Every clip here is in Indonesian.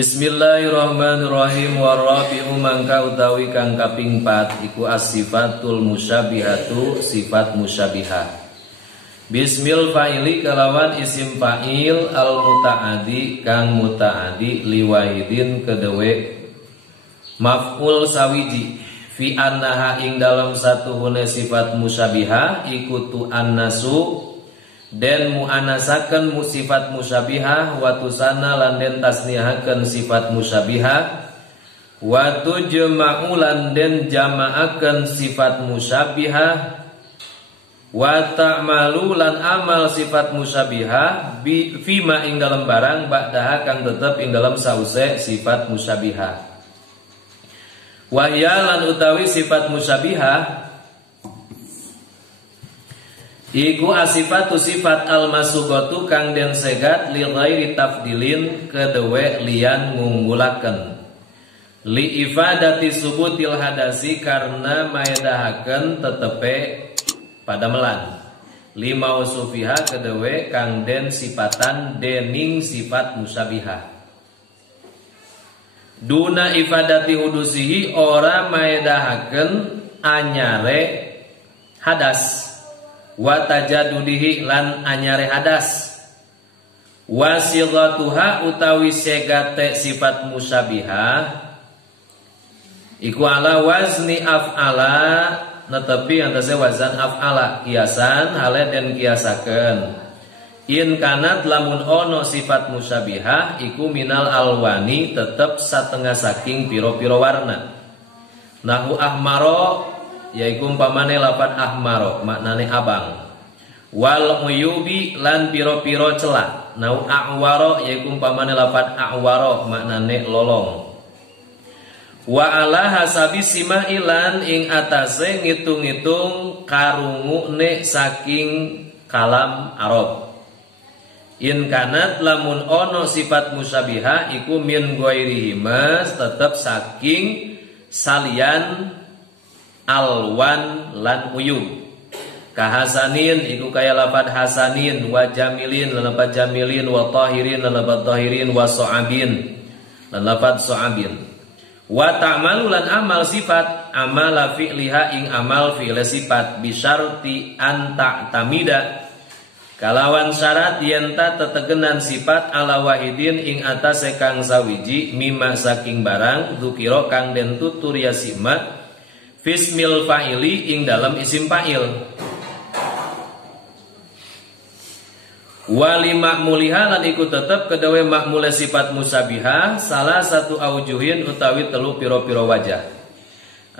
Bismillahirrahmanirrahim. Warabi'u mangka utawi kang kaping 4 iku as-sifatul musyabihatu, sifat musyabihah. Bismil fa'ili kalawan isim fa'il al muta'adi kang muta'adi liwahidin kedewe maf'ul sawiji fi annaha ing dalam satu hune sifat musyabihah iku tu annasu den mu'anasaken sifat musyabihah wa tusana lan den tasnihaken sifat musyabihah wa tujma'u lan den jama'aken sifat musyabihah wa ta'malu lan amal sifat musyabihah fima ing dalam barang ba'daha kang tetep ing dalam sause sifat musyabihah. Wahya lan utawi sifat musyabihah iku asifatu sifat al-masugatu kang den segat li ghairi tafdilin kedewe lian ngunggulaken li ifadati subutil hadasi karena maedahaken tetepe pada melan lima usufiha kedewe kang den sifatan dening sifat musyabihah duna ifadati hudusihi ora maedahaken anyare hadas wa tajadudihi lan anyare hadas wasighatuha utawi segate sifat musyabihah iku ala wazni af'ala netepi antase wazan af'ala kiasan hale den kiasaken in kanat lamun ono sifat musyabihah iku minal alwani tetep satengah saking piro-piro warna nahu ahmaro yaiku umpamane lapan ahmaro maknane abang wal uyubi lan piro-piro celak nau a'waro yaiku umpamane lapan a'waro maknane lolong wa ala hasabi simailan ing atase ngitung-ngitung karungune saking kalam Arab in kanat lamun ono sifat musyabihah iku min ghairihi mas tetep saking salian alwan lan uyub kahasanin iku kaya lapad hasanin wa jamilin lan lapad jamilin wa tahirin lan lapad tahirin wa so'abin lan lapad so'abin wa ta'malu lan amal sifat amala fi'liha ing amal fi'li sifat bisyarti an ta'tamida kalawan syarat yen ta tetegenan sifat ala wahidin ing atase kang sawiji mimma saking barang dzukira kang den tutur ya simat fismil fa'ili ing dalam isim fa'il wali makmuliha lan iku tetep kedawe makmule sifat musyabihah salah satu aujuhin utawi telu piro-piro wajah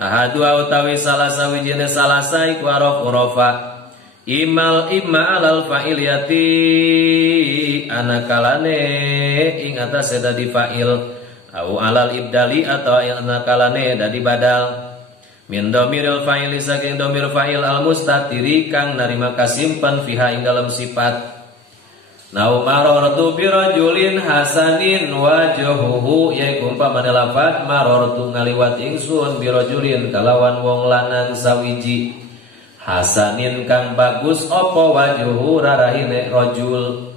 ahadu utawi salah sawijine salasa iku araf urafa imal imma alal fa'iliyati anakalane ing atas dadi fa'il au alal ibdali atau anakalane dadi badal min dhamiril fa'ili saking dhamir fa'il al mustatiri kang narima kasimpan fiha ing dalam sifat nau marartu bi rajulin hasanin wajhuhu yaiku umpamane lafaz marartu ngaliwat ingsun bi rajulin kalawan wong lanang sawiji hasanin kang bagus apa wajhuhu rarahine rajul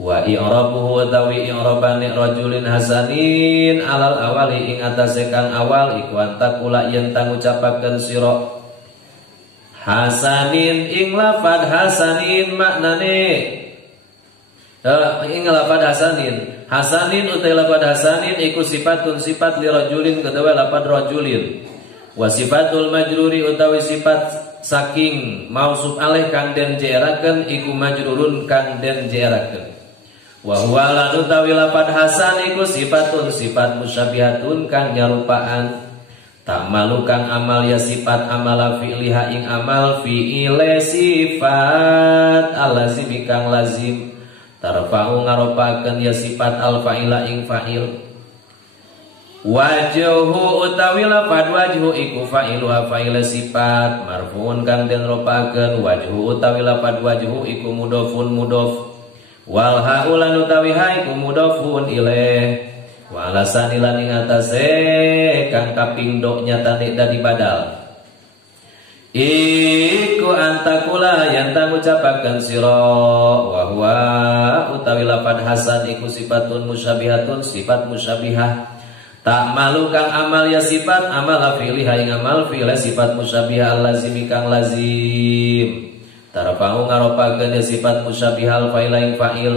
wa i'rabuhu tawi i'rabane rajulin hasanin alal awali ing atase kang awal iku antakula yen tang ucapaken sira hasanin ing lafad hasanin maknane ing lafad hasanin utai lafad hasanin iku sifatun sifat li rajulin kedawa lafad rajulin wa sifatul majruri utawi sifat saking mausuf alaih kang den jeraken iku majrurun kang den jeraken wa huwa lan utawi lafad hasan iku sifatun sifat musyabihatun kang nyarupaan ta'malu kang amal ya sifat amala fi'liha ing amal fi'ile sifat alazim kang lazim tarfa'u ngaropaken ya sifat al fa'ila ing fa'il wajhu utawi lafad wajhu iku fa'iluha fa'ile sifat marfu'un kang den ropaken wajhu utawi lafad wajhu iku mudhofun mudhof wal haulan utawi ha iku mudhofun ilaih walasan ilan ing atase kang kapindho nyatane dadi badal iku antakula yang tak ucapakan siro wa huwa utawi lafad hasan iku sifatun musyabihatun sifat musyabihah tak malu kang amal ya sifat amal fi'li ing amal fi'li sifat musyabihah lazim kang lazim tarafa'u ngaropakeun ya sifat musyabihal fa'il ing fa'il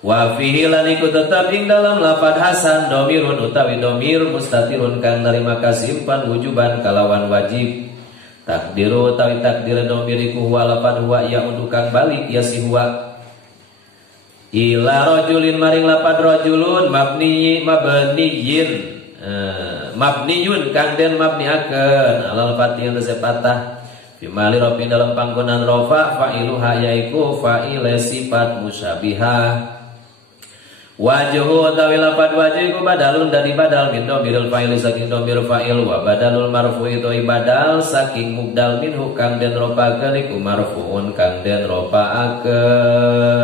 wa fihi lan iku tetap ing dalam lafad hasan domirun utawi domir mustatirun kang narima kasimpan wujuban kalawan wajib takdiru utawi takdir domir iku huwa lafad huwa ya undukan balik ya si huwa ila rajulin maring lafad rajulun mabniyun kang den mabniakeun alal fatih tese patah bimali rofi dalam panggonan rofa fa'iluha yaiku fa'ile sifat musyabihah wajhu utawi lafad wajhu iku badalun dari badal min domiril fa'il saking domir fa'il wa badalul marfu itu badal saking mubdal minhu kang den ropakeun iku marfuun kang den ropaakeun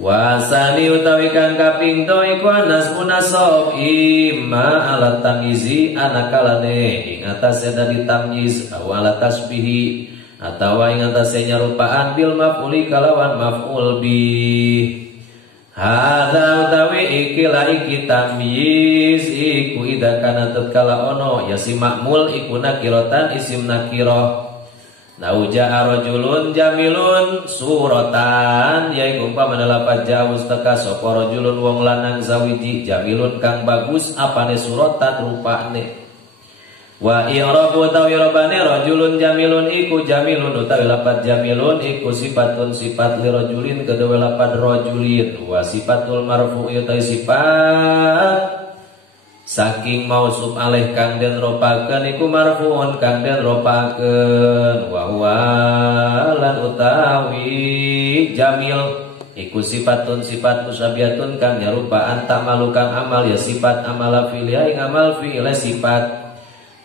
wasani utawi kang kaping to iku anas munasab imma alat tamyizi anakalane ing atase dari tamyiz awal tasbihi atawa ing atase nyarupaan bil maf'uli kalawan maf'ul bi hadza utawi iki la iki tamyiz iku ida kana tatkala ono ya si makmul iku nakiratan isim nakirah nauja rajulun jamilun suratan yaiku umpamana lafaz jawuz teka sapa rajulun wong lanang zawiji jamilun kang bagus apane suratan rupane wa i'rabu utawi robane rajulun jamilun iku jamilun utawi lafaz jamilun iku sifatun sifat li rajulin kedua lafaz rajulin wa sifatul marfu'i utawi sifat saking mausuf alaih kang den ropakeun iku marfu'un kang den ropakeun wa huwa lan utawi jamil iku sifatun sifat musyabihatun kang nyarupaan tamalu kang amal ya sifat amala fi'liha ing amal fi'il sifat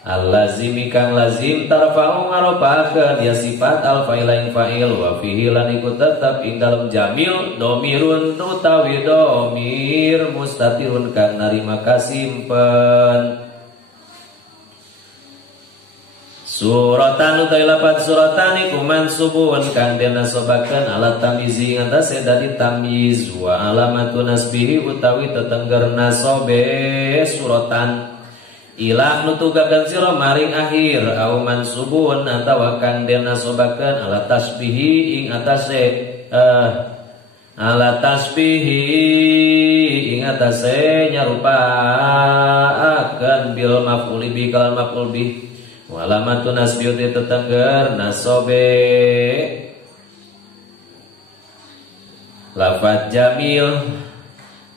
al-lazimi kang lazim tarfa'u ngaropakeun ya sifat al-fa'il ing fa'il wa fihi lan iku tetep ing dalem jamil domirun utawi domir mustatirun kang narima kasimpen suratan utawi lafaz suratan iku mansubun kang den nasobakeun ala tamyizi ngantase dadi tamyiz wa alamatun nasbihi utawi tetengger nasobe suratan ilah nutugakan sira maring akhir au mansubun atawa kang den nasobakeun ala tasbihi ing atase ala tasbihi ing atase nyarupaakeun bil maf'uli bi kal maf'ul bi walamatun nasbihi tetengger nasobe lafaz jamil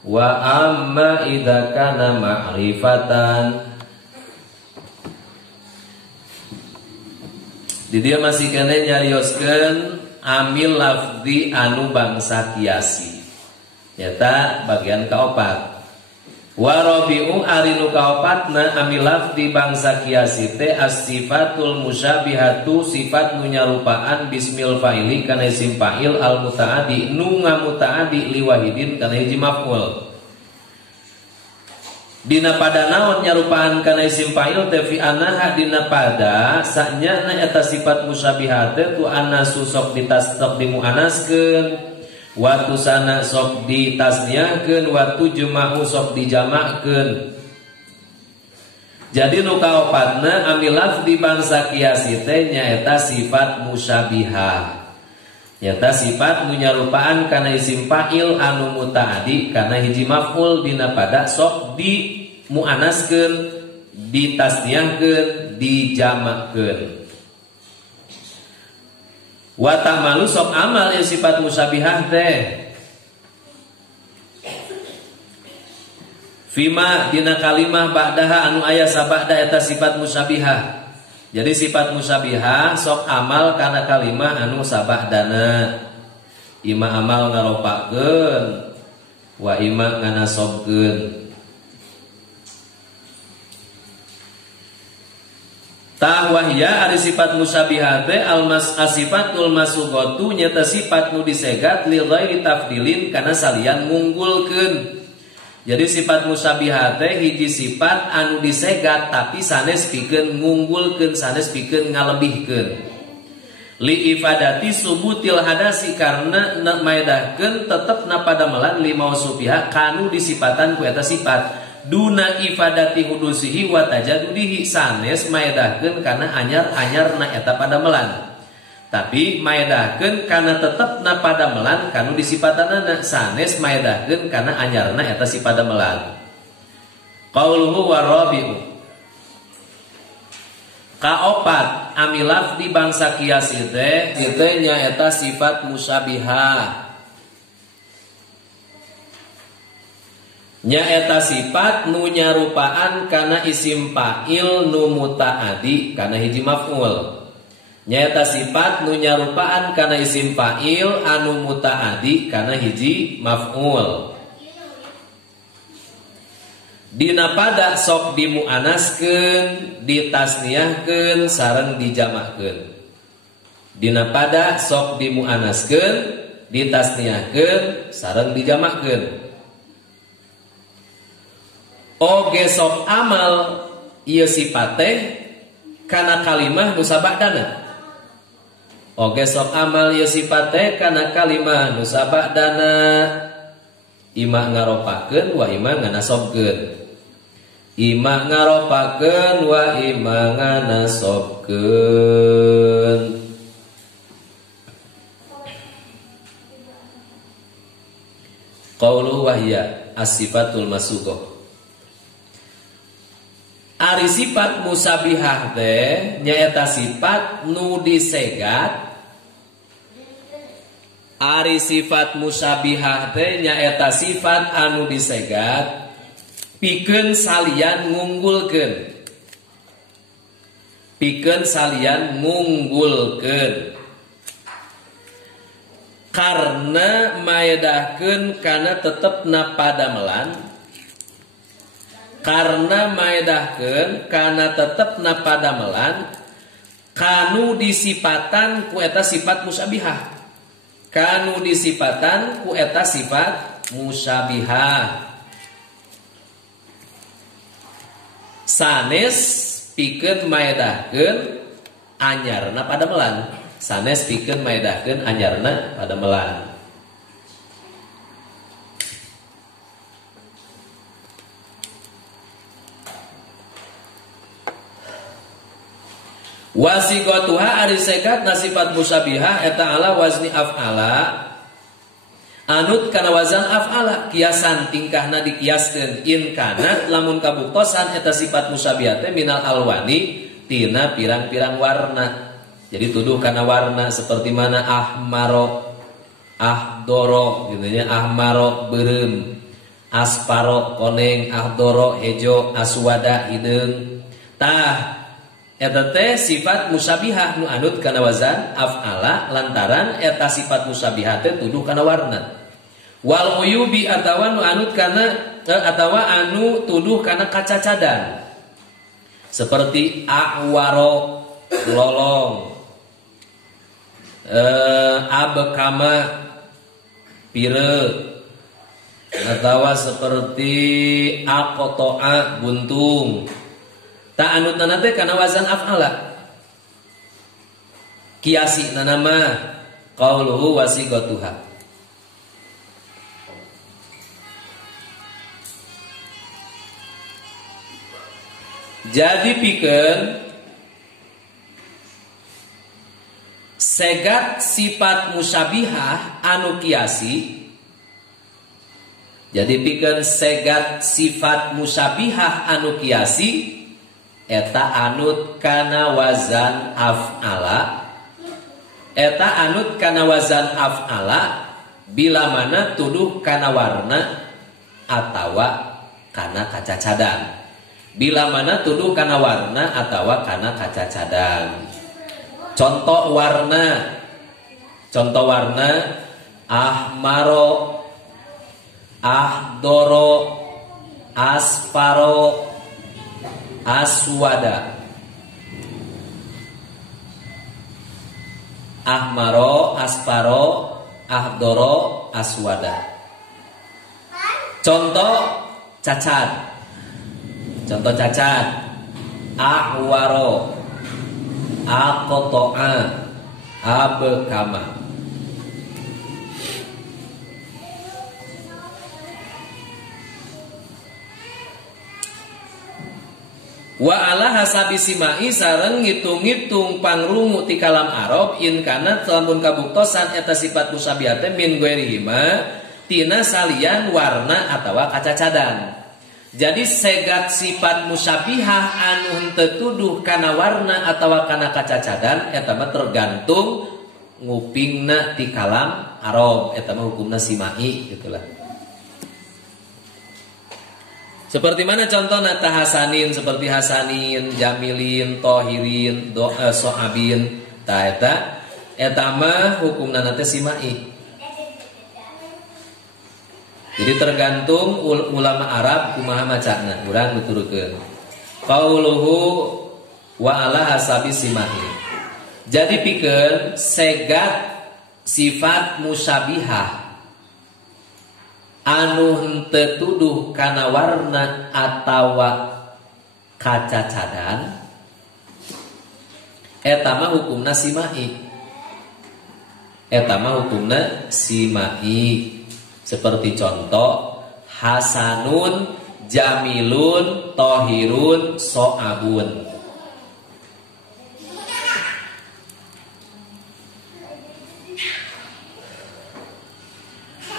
wa amma idza kana ma'rifatan di dia masih kena nyarioskeun amil lafzi anu bangsa kiasi nyata bagian kaopat wa rabi'u arinu kaopatna amil lafzi bangsa kiasi te as-sifatul musyabihatu sifat nu nyarupaan bismil fa'ili kana isim fa'il al mutaaddi nu ngamutaaddi li wahidin kana hiji maf'ul dina pada naon nyarupaan kana isim fa'il teh fi anaha dina pada saknya na eta sifat musyabihat tu anasu sok ditasdaq dimuannaskeun wa tusana sok ditasniahkeun wa tujma'u sok dijamakeun jadi nu kaopatna amil lafzi bangsa kiasi teh nyaeta sifat musyabihah nyata sifat nu nyarupaan kana isim fa'il anu mutaaddi kana hiji maf'ul dina pada sok di muannaskeun ditasniahkeun dijamakeun wa ta'malu sok amal ya sifat musyabihah teh fima dina kalimah ba'daha anu aya sabada eta sifat musyabihah jadi sifat musyabihah sok amal kana kalimah anu sabadana ima amal ngaropakeun wa ima nganasobkeun tahwahya ari sifat musyabihat almas asifatul masughatu nyata sifat nu disegat li ghairi tafdilin kana salian ngunggulkeun Jadi sifat musabihat teh hiji sifat anu disegat tapi sanes pikeun ngunggulkeun, sanes pikeun ngalebihkeun. Li ifadati subutil hadasi karena maedahkeun tetepna padamelan lima wasubiha kanu disifatan ku eta sifat. Duna ifadati hudusihi wa tajadudihi sanes maedahkeun kana anyar-anyarna eta padamelan. Tapi maedahkeun kana tetepna padamelan kanu disipatanana sanes maedahkeun kana anyarna eta si padamelan. Qauluhu warabi'u kaopat amilaf di bangsa kias teh nya eta sifat musyabihah. Nya eta sifat nu nyarupaan kana isim fa'il nu mutaadi kana hiji maf'ul. Nyata sifat nu nyarupaan kana isim fa'il anu mutaadi kana hiji maf'ul. Dina pada sok dimuanaskeun, ditasniahkeun sareng dijamakkeun. Dina pada sok dimuanaskeun, ditasniahkeun sareng dijamakkeun. Oge sok amal ieu sifat teh kana kalimah nu sabadana. Oge sok amal ya sifate kana kalimah nu sabadana ima ngaropakeun wa ima nganasobkeun. Ima ngaropakeun wa ima nganasobkeun. Qaulu wahya as-sifatul masughah. Ari sifat musabihah teh nyaeta sifat nu disegat. Ari sifat musabihah teh nyaeta sifat anu disegat pikeun salian ngunggulkeun. Pikeun salian ngunggulkeun. Karena maedahkeun kana tetepna padamelan. Karena maedahkeun kana tetepna padamelan kanu disipatan ku eta sifat musyabihah. Kanu disipatan ku eta sifat musyabihah. Sanes pikeun maedahkeun anyarna padamelan. Sanes pikeun maedahkeun anyarna padamelan. Wasigotuha ari segat nasifat musyabihah eta ala wazni af'ala anut kana wazan af'ala kiasan tingkahna dikiaskeun in kana lamun kabuktosan eta sifat musyabihah teh minal alwani tina pirang-pirang warna. Jadi tuduh kana warna seperti mana ahmaro, ahdoro gitu nya, ahmaro beureum, asparo koneng, ahdoro hejo, aswada hideung. Tah eta teh sifat musyabihah nu anut kana wazan af'ala lantaran eta sifat musyabihah teh tuduh kana warna. Wal uyubi atawa nu anut kana atawa anu tuduh kana kacacadan. Seperti awaro lolong, abekama pire, atawa seperti akotoa buntung. Tak anut nanate kana wazan af'ala. Kiasi nanama qauluhu wasigotuha. Jadi pikeun segat sifat musyabihah anu kiasi. Jadi pikeun segat sifat musyabihah anu kiasi eta anut kana wazan af'ala. Eta anut kana wazan af'ala bila mana tuduh kana warna atawa kana kacacadan. Bila mana tuduh kana warna atawa kana kacacadan. Contoh warna ahmaro, ahdoro, asparo, aswada. Ahmaro, asparo, ahdoro, aswada. Contoh cacat. Contoh cacat: ahwaro, aqta'a, abkama. Wa ala hasabi simai sareng ngitung-ngitung pangrungu ti kalam Arab in kana lamun kabuktosan eta sifat musabihah teh min guerihima tina salian warna atawa kacacadan. Jadi segat sifat musabihah anu henteu tuduh kana warna atawa kana kacacadan eta mah tergantung ngupingna ti kalam Arab, eta mah hukumna simai gitulah. Seperti mana contohnya tahasanin, seperti hasanin, jamilin, tohirin, soabin, eta mah hukumna nate simai. Jadi tergantung ulama Arab kumaha macana, urang nuturkeun. Qauluhu wa ala hasabi simai. Jadi pikeun segat sifat musabihah anu henteu tuduh kana warna atawa kacacadan eta mah hukumna simai. Eta mah hukumna simai. Seperti contoh hasanun, jamilun, tohirun, so'abun.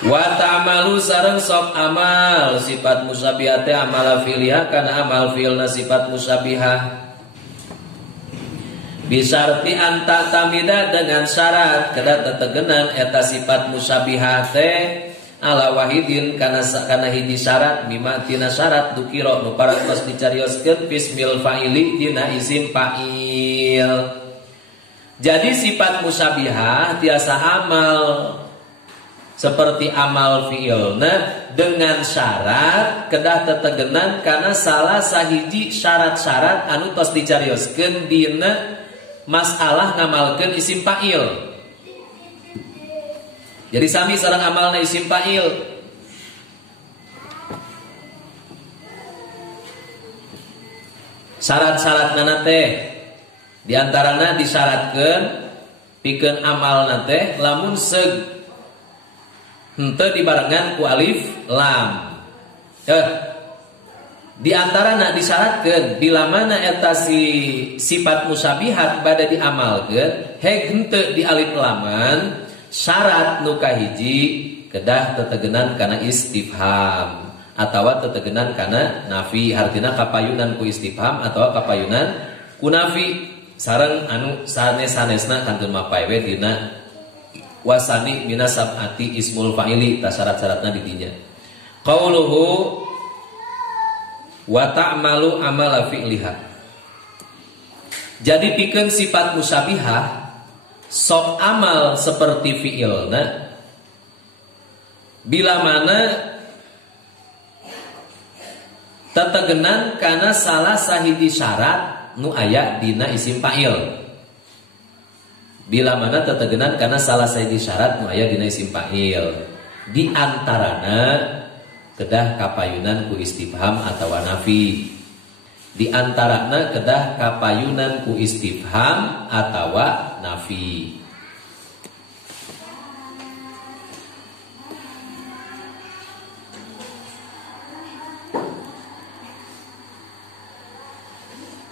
Wa ta'malu sareng sok amal sifat musabihah teh amal fi'liyah kana amal fi'lna sifat musabihah. Bisarti anta tamida dengan syarat kada tetegenan eta sifat musabihah teh ala wahidin kana hiji syarat mimma tina syarat dukiro nu parantos dicarioskeun bismil fa'ili dina isim fa'il. Jadi sifat musabihah tiasa amal seperti amal fi'ilna dengan syarat kedah tetegenan karena salah sahiji syarat-syarat anu tos dicarioskeun dina masalah ngamalkeun isim fa'il. Jadi sami sareng amalna isim fa'il. Syarat-syaratna teh diantarana disyaratkeun pikeun amalna teh lamun seug henteu dibarengan ku alif lam. Di antarana disyaratkeun bila mana eta si sifat musabihat bade diamalkeun heg henteu di alif laman syarat nu kahiji kedah tetegenan kana istifham atawa tetegenan kana nafi, artina kapayunan ku istifham atawa kapayunan ku nafi sareng anu sanes-sanesna kantun mapai we dina wasani minasab ati ismul fa'ili ta syarat-syaratna di dinya. Qauluhu wa ta'malu amala fi'liha. Jadi pikeun sifat musabihah sok amal seperti fi'ilna bila mana tetegenan kana salah sahiji syarat nu aya dina isim fa'il. Bila mana tetegenan karena salah sahiji syarat nu aya dina isim fa'il. Di antarana kedah kapayunan ku istifham atawa nafi. Di antarana kedah kapayunan ku istifham atawa nafi.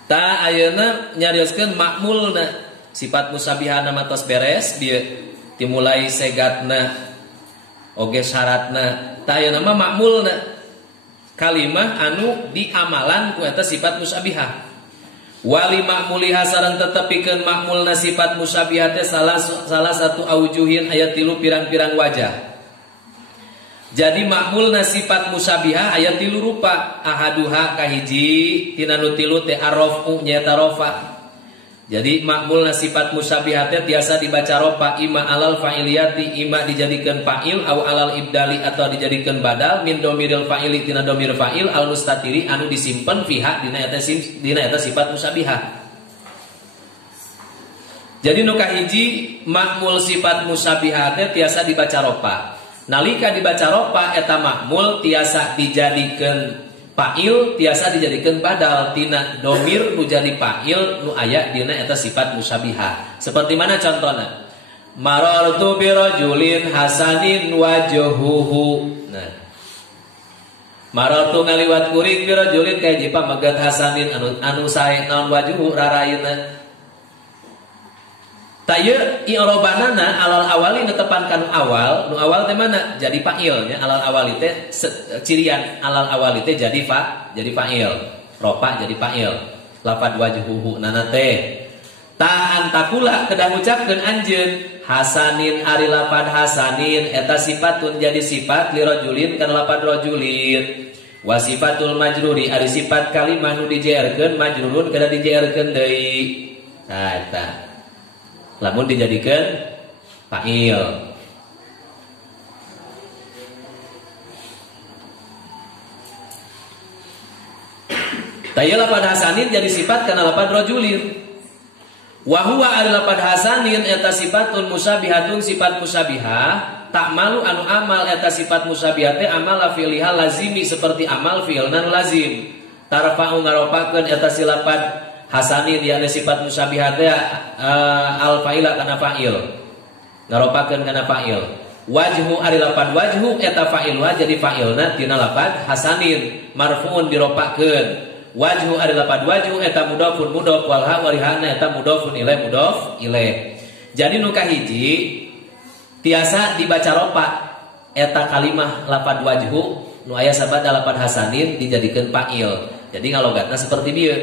Ta ayeuna nyarioskeun makmulna sifat musabihana matos beres dia dimulai segatna oge syaratna taya nama makmulna kalimah anu diamalan ku eta sifat musabihah wali makmuliha sareng tetepikeun makmulna sifat musabihah teh salah satu aujuhin aya 3 pirang-pirang wajah. Jadi makmulna sifat musabihah aya 3 rupa ahaduha kahiji tina nu 3 teh arrafu nyaeta rafa. Jadi makmulna sifat musyabihatnya biasa dibaca rofa ima alal fa'iliyati ima dijadikan fa'il au alal ibdali atau dijadikan badal min domiril fa'ili tina domir fa'il al mustatiri anu disimpen fiha dina eta sifat musyabihah. Jadi nu kahiji makmul sifat musyabihatnya biasa dibaca rofa. Nalika dibaca rofa eta makmul tiasa dijadikeun Fa'il tiasa dijadikan badal tina domir nu jadi fa'il nu aya dina eta sifat musyabihah. Seperti mana contohnya? Marartu bi rajulin hasanin wajhuhu. Nah, marartu ngaliwat kuring bi rajulin ka hiji pamegat hasanin anu sae naon wajhuhu rarayeuna. Taya i'robanana alal awali netepan kanu awal, nu awal teh mana? Jadi fa'il nya, alal awali teh cirian alal awali teh jadi fa'il. Ropa jadi fa'il. Lafad wajhuhu nana teh. Ta antakula kedah ngucapkeun anjeun hasanin ari lafad hasanin eta sifatun jadi sifat li rajulin kana lafad rajulin. Wa sifatul majruri ari sifat kalimah nu dijeerkeun majrurun kedah dijeerkeun deui. Nah eta lamun dijadikan fa'il. Taya lapad hasanin jadi sifat karena lapad rajulin. Wa huwa ari lapad hasanin eta sifatun musyabihatun sifat musyabihah. Tak malu anu amal eta sifat musyabihah teh amal fi'liha lazimi seperti amal fi'lan lazim. Tarfa'u ngaropakeun eta silapad hasanin yana sifat musyabihat al fa'ila kana fa'il ngaropakeun kana fa'il. Wajhu ari lafad wajhu eta fa'ilna jadi fa'ilna tina lafad hasanin marfuun diropakeun. Wajhu ari lafad wajhu eta mudhofun mudhof wal ha warihana eta mudhofun ilaih mudhof ilaih. Jadi nu kahiji tiasa dibaca ropa eta kalimah lafad wajhu nu aya sabada lafad hasanin dijadikeun fa'il. Jadi ngalogatna seperti dieu.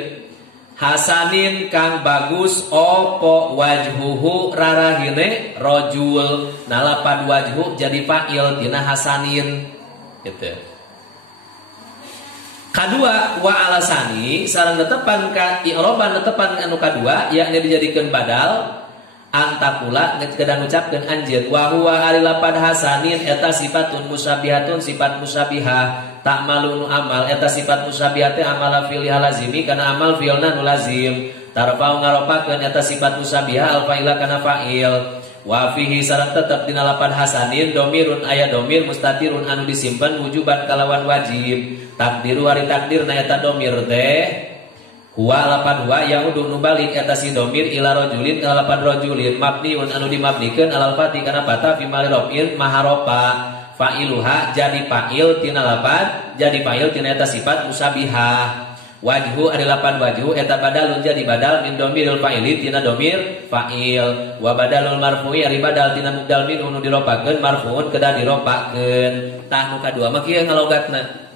Hasanin kang bagus opo wajhuhu rarahine rojul. Nah lapad wajhu jadi fa'il tina hasanin gitu. Kadua wa alasani sareng netepan ka i'roban netepan anu kadua yakni dijadikeun badal antakula kedah ngucapkeun anjeun wa huwa ari lapad hasanin eta sifatun musyabihatun sifat musyabihah. Tak malu nu amal eta sifat musyabihah teh amal fi'il lazimi kana amal fi'ilna nu lazim. Tarfa'u ngaropakeun eta sifat musyabihah al fa'ila kana fa'il. Wa fihi sareng tetep dina lapad hasanin domirun aya domir mustatirun anu disimpen wujuban kalawan wajib. Takdiru hari takdirna eta domir teh huwa lapad huwa yaudu nu balik eta si domir ila rajulin kana lapad rajulin mabniun anu dimabnikeun alal fati kana fata fi mali rafin maharopa. Fa'iluha jadi fa'il tina lapad jadi fa'il tina eta sifat musyabihah. Wajhu ari lapad wajhu eta badalun jadi badal min domiril fa'ili tina domir fa'il. Wa badalul marfu'i ari badal tina mubdal min nu diropakeun marfu'un kedah diropakeun. Tah nu kadua mah kieu ngalogatna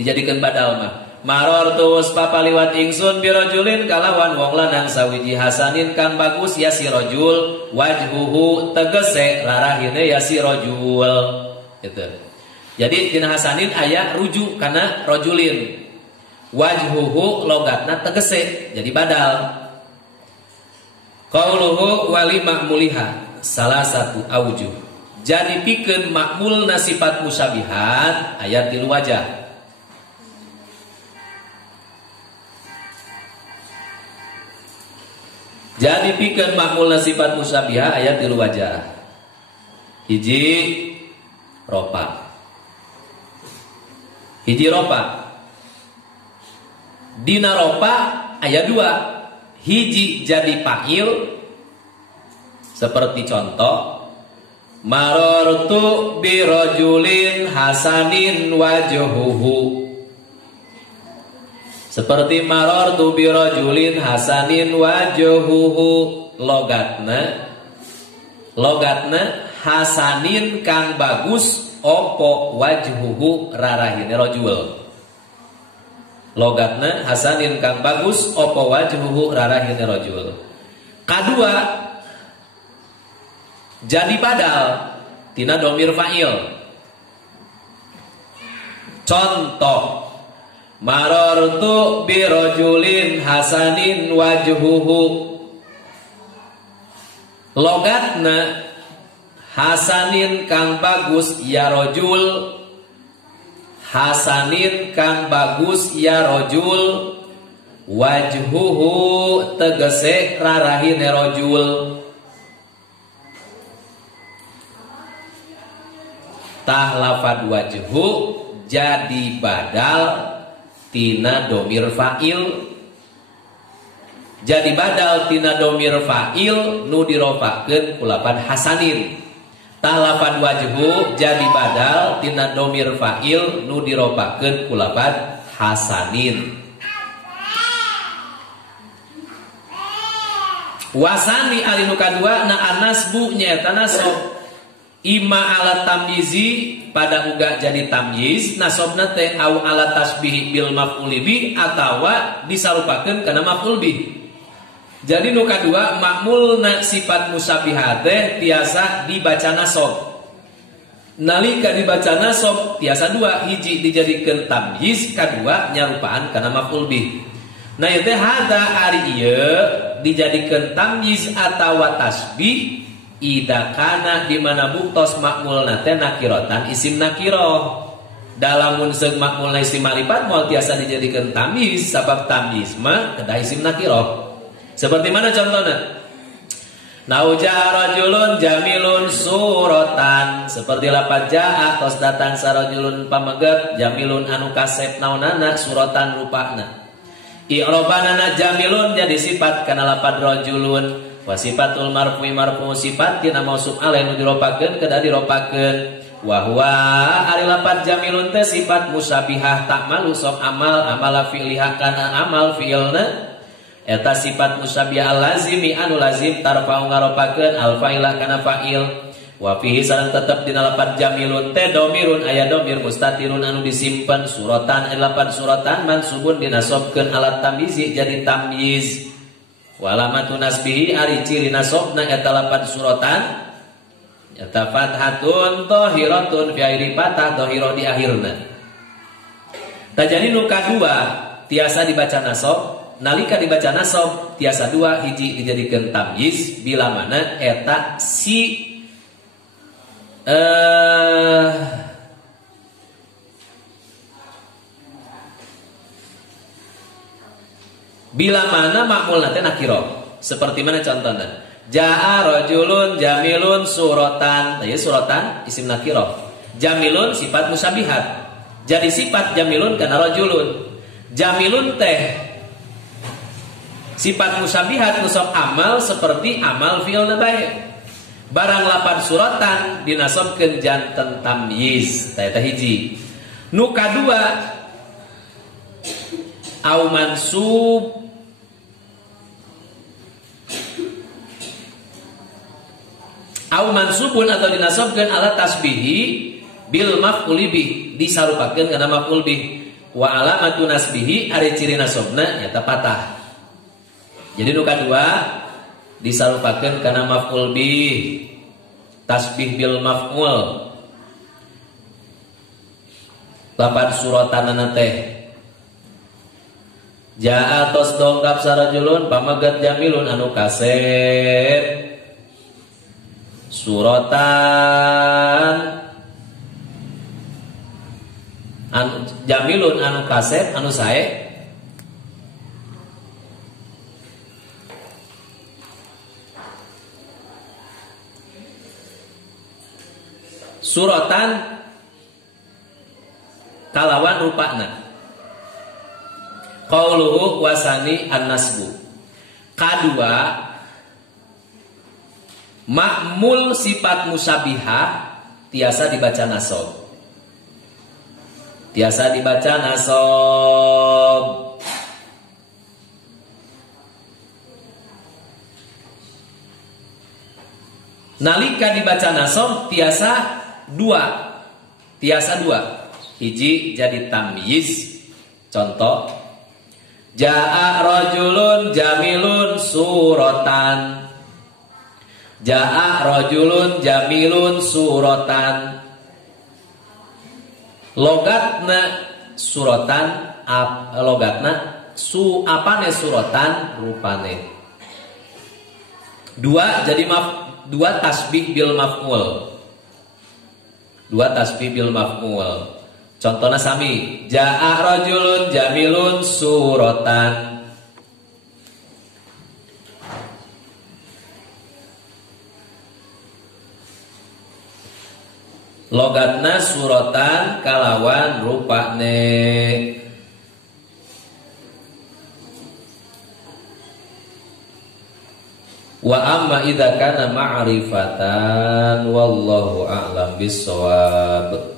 dijadikeun badal mah. Marortus papaliwat ingsun birojulin kalawan wong lanang sawiji hasanin kang bagus ya si rojul wajhuhu tegese larahine ya si rojul gitu. Jadi dina hasanin aya rujuk kana rojulin wajhuhu logatna tegese jadi badal. Qauluhu wali makmuliha salah satu aujuh jadi pikeun makmulna sifat musyabihat ayat 3 wajah. Jadi pikeun makmulna sifat musyabihah aya 3 wajah. Hiji ropa. Hiji ropa. Dina ropa aya 2. Hiji jadi fa'il seperti contoh marartu bi rajulin hasanin wajhuhu. Seperti marartu bi rajulin hasanin wajhuhu logatna hasanin kang bagus opo wajhuhu rarahine rajul. Logatna hasanin kang bagus opo wajhuhu rarahine rajul. Kadua jadi badal tina domir fa'il. Contoh marartu bi rajulin hasanin wajhuhu. Logatna hasanin kang bagus ya rajul. Hasanin kang bagus ya rajul. Wajhuhu tegese rarahine rajul. Tah lafad wajhu jadi badal tina domir fa'il. Jadi badal tina domir fa'il nu dirofakeun ku lapan hasanin. Talapan wajhu jadi badal tina domir fa'il nu dirofakeun ku lapan hasanin. Wasani alinu kadua na anasbu nyaeta nasab ima ala tamyizi pada uga jadi tamyiz nasabna teh au ala tasbih bil maf'ul bi atawa disarupakeun kana maf'ul bi. Jadi nu kadua ma'mulna sifat musyabihat teh tiasa dibaca nasab. Nalika dibaca nasab tiasa dua, hiji dijadikeun tamyiz, kadua nyarupaan kana maf'ul bi. Nah itu hada ari ieu dijadikeun tamyiz atawa tasbih ida kana di mana buktos makmulna teh nakiratan isim nakirah. Dalam munseg makmulna isim ma'rifat moal tiasa dijadikeun tamyiz sabab tamyiz mah kedah isim nakirah. Seperti mana contohnya? Nauja rajulun jamilun suratan, seperti lapat jaa tos datang sarajulun pameget jamilun anu kasep naonana suratan rupana. I'robanana jamilun jadi sifat kana lapad rajulun wa sifatul marfu'i marfu sifat tina mausuf alaih nu diropakeun kedah diropakeun wa huwa ari lapad jamilun teh sifat musyabihah ta'malu sok amal amala fi'liha kana amal fi'ilna eta sifat musyabihah lazimi anu lazim tarfa'u ngaropakeun al fa'ila kana fa'il wa fihi sareng tetep dina lapad jamilun teh domirun aya domir mustatirun anu disimpen suratan aya lapad suratan mansubun dinasobkeun alat tamyiz jadi tamyiz walamatun nasbihi ari ciri nasabna eta lapad suratan eta fathatun dhahiratun fi akhiri fathah dhahirah di akhirna. Tajani nu kadua tiasa dibaca nasab nalika dibaca nasab tiasa dua hiji dijadikeun tamyiz bila mana eta si bila mana makmulna teh nakirah. Seperti mana contohnya? Jaa rajulun jamilun suratan. Ya suratan isim nakirah. Jamilun sifat musyabihat. Jadi sifat jamilun kana rajulun. Jamilun teh sifat musyabihat nusab amal seperti amal fi'il bae. Barang lapan suratan dinasabkeun janten tamyiz eta hiji. Nu kadua au mansub au mansubun atau dinasabkeun ala tasbihi bil maf'ul bih disarupakeun kana maf'ul bih wa alamatu nasbihi ari ciri nasabna nyata patah. Jadi nu kadua disarupakeun kana maf'ul bih tasbih bil maf'ul lapan suratanana teh jaa tos dongkap sarajulun pameget jamilun anu kasep suratan anu jamilun anu kasep anu sae suratan kalawan rupana qauluhu wasani an-nasbu kadua makmul sifat musyabihah tiasa dibaca nasab tiasa dibaca nasab nalika dibaca nasab tiasa dua hiji jadi tamyiz contoh jaa rajulun jamilun suratan jaa rajulun jamilun suratan logatna suratan logatna apane suratan rupane dua jadi dua tasbih bil maf'ul dua tasbih bil maf'ul. Contohnya sami jaa rajulun jamilun suratan logatna suratan kalawan rupane. Wa amma idza kana ma'rifatan wallahu a'lam bissawab.